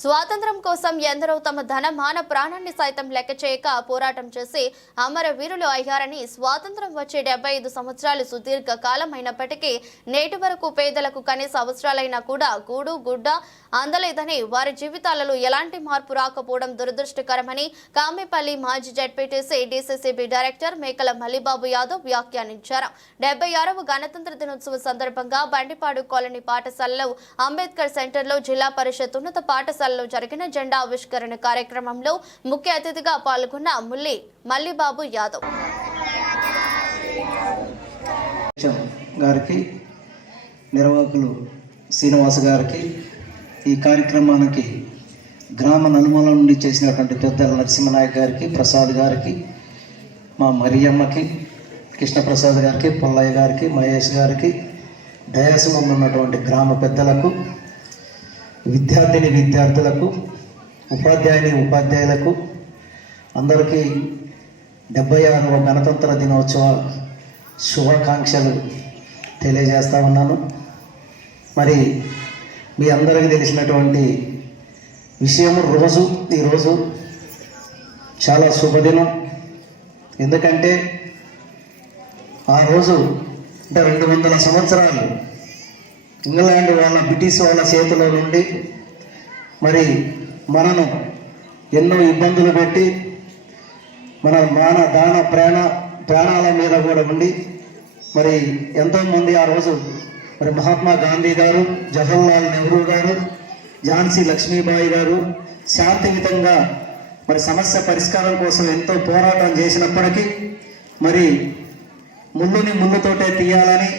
స్వాతంత్రం కోసం ఎందరో తమ ధన మాన ప్రాణాన్ని సైతం లెక్క చేయక పోరాటం చేసి అమరవీరులు అయ్యారని స్వాతంత్రం వచ్చే డెబ్బై ఐదు సంవత్సరాలు సుదీర్ఘ కాలం అయినప్పటికీ నేటి వరకు పేదలకు కనీస అవసరాలైనా కూడా గూడు గుడ్డ అందలేదని వారి జీవితాలలో ఎలాంటి మార్పు రాకపోవడం దురదృష్టకరమని కామేపల్లి మాజీ జడ్పీటీసీ డీసీసీబీ డైరెక్టర్ మేకల మల్లిబాబు యాదవ్ వ్యాఖ్యానించారు. డెబ్బై ఆరవ గణతంత్ర దినోత్సవ సందర్భంగా బండిపాడు కాలనీ పాఠశాలలో అంబేద్కర్ సెంటర్లో జిల్లా పరిషత్ ఉన్నత పాఠశాల పాఠశాలలో జరిగిన జెండా ఆవిష్కరణ కార్యక్రమంలో ముఖ్య అతిథిగా పాల్గొన్న ముల్లి మల్లిబాబు యాదవ్. గారికి నిర్వాహకులు శ్రీనివాస్ గారికి ఈ కార్యక్రమానికి గ్రామ నలుమల నుండి చేసినటువంటి పెద్దల నరసింహనాయక్ గారికి ప్రసాద్ గారికి మా మరియమ్మకి కృష్ణప్రసాద్ గారికి పుల్లయ్య గారికి మహేష్ గారికి డయాసనం ఉన్నటువంటి గ్రామ పెద్దలకు విద్యార్థిని విద్యార్థులకు ఉపాధ్యాయుని ఉపాధ్యాయులకు అందరికీ డెబ్బై ఆరవ గణతంత్ర దినోత్సవ శుభాకాంక్షలు తెలియజేస్తా ఉన్నాను. మరి మీ అందరికీ తెలిసినటువంటి విషయం రోజు ఈరోజు చాలా శుభదినం. ఎందుకంటే ఆ రోజు అంటే రెండు వందల సంవత్సరాలు ఇంగ్లాండ్ వాళ్ళ బ్రిటిష్ వాళ్ళ చేతిలో నుండి మరి మనను ఎన్నో ఇబ్బందులు పెట్టి మన మాన దాన ప్రాణ ప్రాణాల మీద కూడా ఉండి మరి ఎంతోమంది ఆ రోజు మరి మహాత్మా గాంధీ గారు జవహర్లాల్ నెహ్రూ గారు ఝాన్సీ లక్ష్మీబాయి గారు శాంతియుతంగా మరి సమస్య పరిష్కారం కోసం ఎంతో పోరాటం చేసినప్పటికీ మరి ముళ్ళుని ముళ్ళుతోటే తీయాలని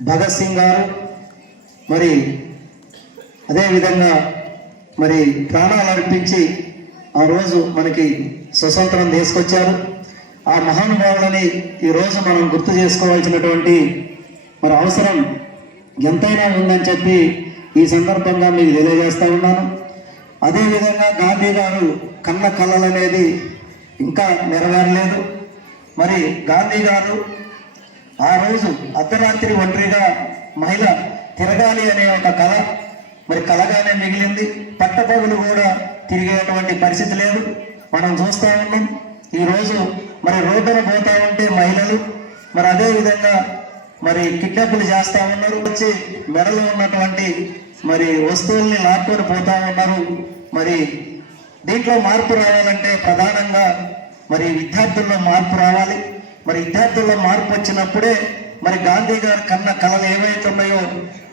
భగత్ సింగ్ గారు మరి అదేవిధంగా మరి ప్రాణాలు అర్పించి ఆ రోజు మనకి స్వతంత్రం తీసుకొచ్చారు. ఆ మహానుభావులని ఈరోజు మనం గుర్తు చేసుకోవాల్సినటువంటి మరి అవసరం ఎంతైనా ఉందని చెప్పి ఈ సందర్భంగా మీకు తెలియజేస్తూ ఉన్నాను. అదేవిధంగా గాంధీ గారు కన్న కళలు అనేది ఇంకా నెరవేరలేదు. మరి గాంధీ గారు ఆ రోజు అర్ధరాత్రి ఒంటరిగా మహిళ తిరగాలి అనే ఒక కళ. మరి కళగానే మిగిలింది. పట్టపగులు కూడా తిరిగేటువంటి పరిస్థితి లేదు. మనం చూస్తూ ఉన్నాం. ఈరోజు మరి రోడ్డున పోతా ఉంటే మహిళలు మరి అదే విధంగా మరి కిడ్నాప్లు చేస్తూ ఉన్నారు. వచ్చి మెడలో ఉన్నటువంటి మరి వస్తువుల్ని లాక్కొని పోతా ఉన్నారు. మరి దీంట్లో మార్పు రావాలంటే ప్రధానంగా మరి విద్యార్థుల్లో మార్పు రావాలి. మరి విద్యార్థుల్లో మార్పు వచ్చినప్పుడే మరి గాంధీ గారు కన్న కళలు ఏవైతే ఉన్నాయో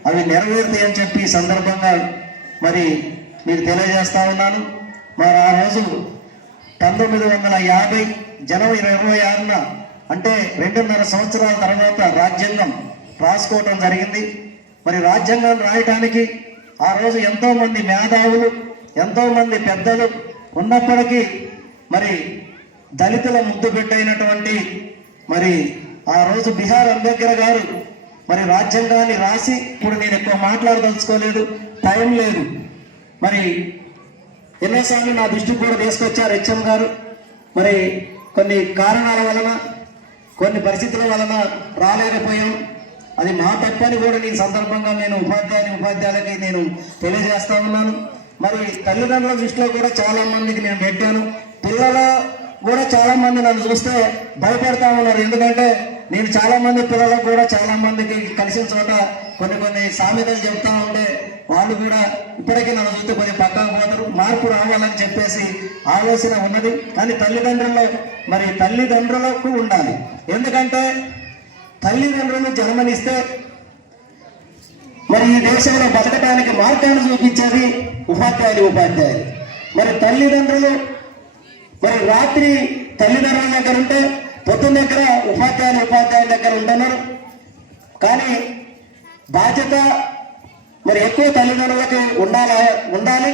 అవి నెరవేరుతాయి అని చెప్పి సందర్భంగా మరి మీకు తెలియజేస్తా ఉన్నాను. మరి ఆ రోజు పంతొమ్మిది వందల యాభై జనవరి ఇరవై ఆరున అంటే రెండున్నర సంవత్సరాల తర్వాత రాజ్యాంగం రాసుకోవటం జరిగింది. మరి రాజ్యాంగం రాయటానికి ఆ రోజు ఎంతోమంది మేధావులు ఎంతోమంది పెద్దలు ఉన్నప్పటికీ మరి దళితుల ముద్దు పెట్టైనటువంటి మరి ఆ రోజు బిహార్ అంబేద్కర్ గారు మరి రాజ్యాంగాన్ని రాసి ఇప్పుడు నేను ఎక్కువ మాట్లాడదలుచుకోలేదు. టైం లేదు. మరి ఎన్నోసార్లు నా దృష్టికి కూడా తీసుకొచ్చారు హెచ్ఎం గారు. మరి కొన్ని కారణాల వలన కొన్ని పరిస్థితుల వలన రాలేకపోయాం. అది మా తప్పని కూడా నేను సందర్భంగా నేను ఉపాధ్యాయుని ఉపాధ్యాయులకి నేను తెలియజేస్తా ఉన్నాను. మరి తల్లిదండ్రుల దృష్టిలో కూడా చాలా మందికి నేను పెట్టాను. పిల్లలు కూడా చాలా మంది నన్ను చూస్తే భయపడతా ఉన్నారు. ఎందుకంటే నేను చాలా మంది పిల్లలకు కూడా చాలా మందికి కలిసిన చోట కొన్ని కొన్ని సామెతలు చెప్తా ఉంటే వాళ్ళు కూడా ఇప్పటికీ నన్ను చూస్తే కొంచెం పక్కకు పోతారు. మార్పు రావాలని చెప్పేసి ఆలోచన ఉన్నది. కానీ తల్లిదండ్రుల్లో మరి తల్లిదండ్రులకు ఉండాలి. ఎందుకంటే తల్లిదండ్రులు జన్మనిస్తే మరి ఈ దేశంలో బతకడానికి మార్గాన్ని చూపించేది ఉపాధ్యాయులు ఉపాధ్యాయులు. మరి తల్లిదండ్రులు మరి రాత్రి తల్లిదండ్రుల దగ్గర ఉంటే పొద్దున్న దగ్గర ఉపాధ్యాయులు ఉపాధ్యాయుల దగ్గర ఉంటున్నారు కానీ బాధ్యత మరి ఎక్కువ తల్లిదండ్రులకి ఉండాలి ఉండాలి.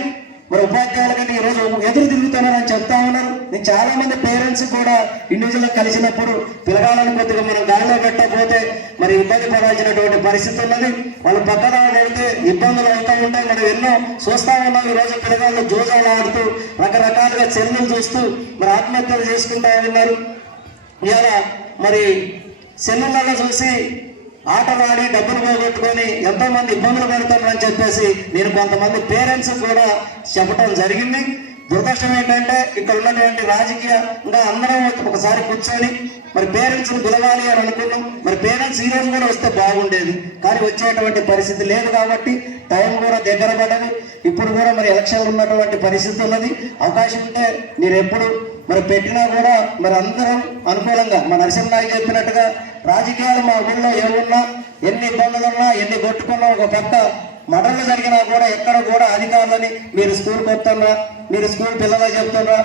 మరి ఉపాధ్యాయుల కంటే ఈరోజు ఎదురు తిరుగుతున్నారని చెప్తా ఉన్నారు. నేను చాలా మంది పేరెంట్స్ కూడా ఇండివిజువల్గా కలిసినప్పుడు పిలగాలని కొద్దిగా మనం గాలిలో పెట్టకపోతే మరి ఇబ్బంది పడాల్సినటువంటి పరిస్థితి ఉన్నది. వాళ్ళు పక్కన వెళ్తే ఇబ్బందులు అవుతా ఉంటాయి. మనం ఎన్నో చూస్తా ఉన్నాం. ఈరోజు పిల్లగాళ్ళు జోజాలు ఆడుతూ రకరకాలుగా చెల్లెలు చూస్తూ మరి ఆత్మహత్యలు చేసుకుంటా ఉన్నారు. ఇవాళ మరి సెల్లులలో చూసి ఆటలు ఆడి డబ్బులు పోగొట్టుకొని ఎంతోమంది ఇబ్బందులు పెడుతున్నారని చెప్పేసి నేను కొంతమంది పేరెంట్స్ కూడా చెప్పడం జరిగింది. దురదృష్టం ఏంటంటే ఇక్కడ ఉన్నటువంటి రాజకీయంగా అందరం ఒకసారి కూర్చొని మరి పేరెంట్స్ పిలవాలి అని అనుకున్నాం. మరి పేరెంట్స్ ఈ రోజు కూడా వస్తే బాగుండేది. కానీ వచ్చేటువంటి పరిస్థితి లేదు కాబట్టి టైం కూడా దగ్గర పడదు. ఇప్పుడు కూడా మరి ఎలక్షన్లు ఉన్నటువంటి పరిస్థితి ఉన్నది. అవకాశం ఉంటే మీరు ఎప్పుడు మరి పెట్టినా కూడా మరి అందరం అనుకూలంగా మా నరసింహనాయక్ చెప్పినట్టుగా రాజకీయాలు మా ఊళ్ళో ఏమున్నా ఎన్ని ఇబ్బందులు ఉన్నా ఎన్ని కొట్టుకున్నా ఒక పక్క మటన్లు జరిగినా కూడా ఎక్కడ కూడా అధికారులని మీరు స్కూల్కి వస్తున్నా మీరు స్కూల్ పిల్లలు చెప్తున్నా